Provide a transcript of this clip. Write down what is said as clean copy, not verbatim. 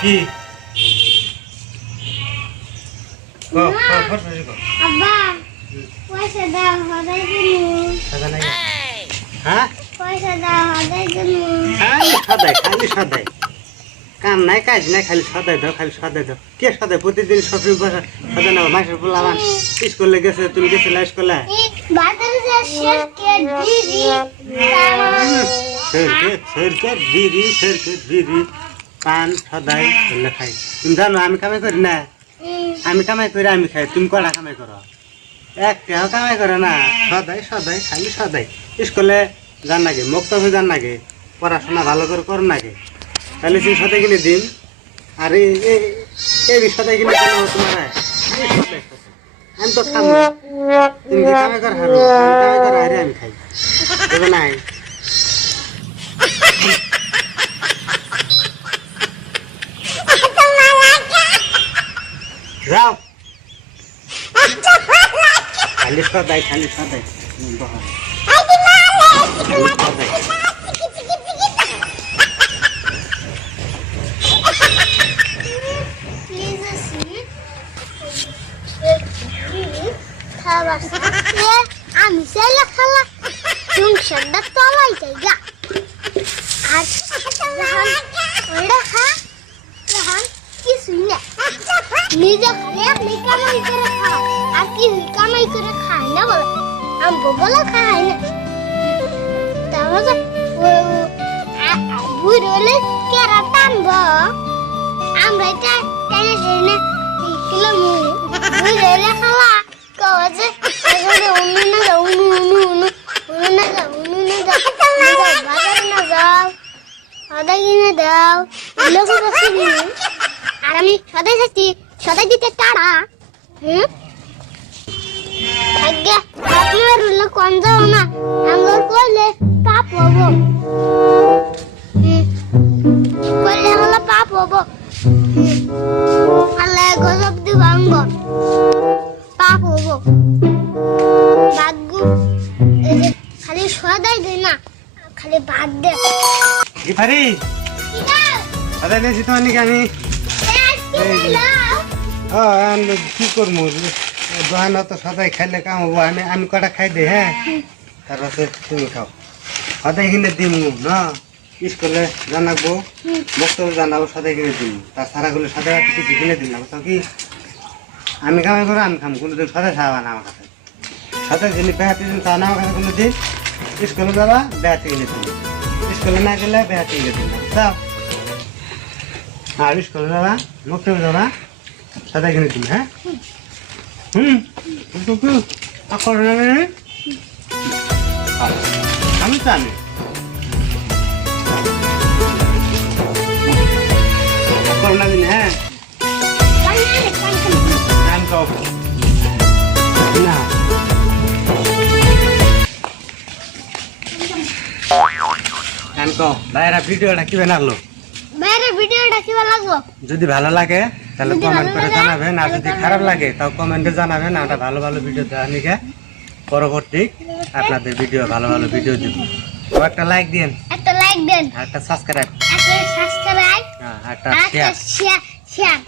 কি আব্বা পয়সা দাও হদাই দিমু হ্যাঁ পয়সা দাও হদাই দিমু খালি সদাই কাম নাই কাজ নাই খালি সদাই দাও কে সদাই প্রতিদিন সবসময় পয়সা সদাই নাও মাসের পোলাবান স্কুলে গেছে তুমি গেছিলে স্কুলে বাজারে যে শেরকে দিদি বিড়ি পান সদাই এগুলো খাই তুমি জানো আমি কামাই করি না আমি কামাই করি আমি খাই তুমি কটা কামাই করো একটাও কামাই করে না সদাই খালি সদাই স্কুলে যান নাকি মুক্তবে যান নাকি পড়াশোনা ভালো করে কর নাকি তাহলে তুমি সদাই কিনে দিন আর এই সদাই কিনে কেন তোমার আমি তো খাবো তুমি কি কামাই কর হারো কামাই কর হারে আমি খাই দেবে নাই যাও খালি সদাই আমি চাইলে খালা সংসারটা তলাই যাই গা আর কিছুই না নিজে খালি আপনি কামাই করে খায় আর কি কামাই করে খায় না বলে আমগো বলে খায় না তাহলে বুড়ি হলে কেরা টানবো আমরা এটা টেনে টেনে কিলো বুড়ি হলে খাওয়া কওয়া যে উনু না যাও বাজারে না যাও সদাই কিনে দাও লোক বসে আর আমি সদাই দিতে টাড়া ভাগ্যে আপনার রুলে কোন যাও না আঙ্গুর করলে পাপ হবো করলে হলো পাপ হবো আল্লাহ গজব দিব আঙ্গ পাপ হবো ভাগ্য খালি সদাই দে না খালি ভাত দে কি পারি আরে নেছি তো নাকি আমি কি করবো দোকান তো সদাই খাইলে কাম হবো আমি কটা খাই দে হ্যাঁ তারপরে তুমি খাও সদাই কিনে দিম না স্কুলে জানাবো বক্তব্য জানাবো সদাই কিনে দিম তাছাড়া গুলো সদাই কিছু কিনে দিন না তো কি আমি কামাই করো আমি খাম কোনোদিন সদাই খাওয়া না আমার কাছে সদাই যিনি বেহাতে দিন তা না আমার কাছে কোনো দিন স্কুলে যাবা বেহাতে কিনে দিন স্কুলে না গেলে বেহাতে কিনে দিন না যাও আর স্কুলে যাবা বক্তব্য যাবা সদাই কিনে দিন হ্যাঁ আমি জানি করোনা দিন হ্যাঁ না বাইরা ভিডিওটা কি বানালো যদি ভালো লাগে তাহলে কমেন্ট করে জানাবেন আর যদি খারাপ লাগে তাও কমেন্টে জানাবেন আমরা ভালো ভালো ভিডিও দেওয়ার নিকে পরবর্তী আপনাদের ভিডিও ভালো ভিডিও দিব একটা লাইক দিন একটা সাবস্ক্রাইব একটা শেয়ার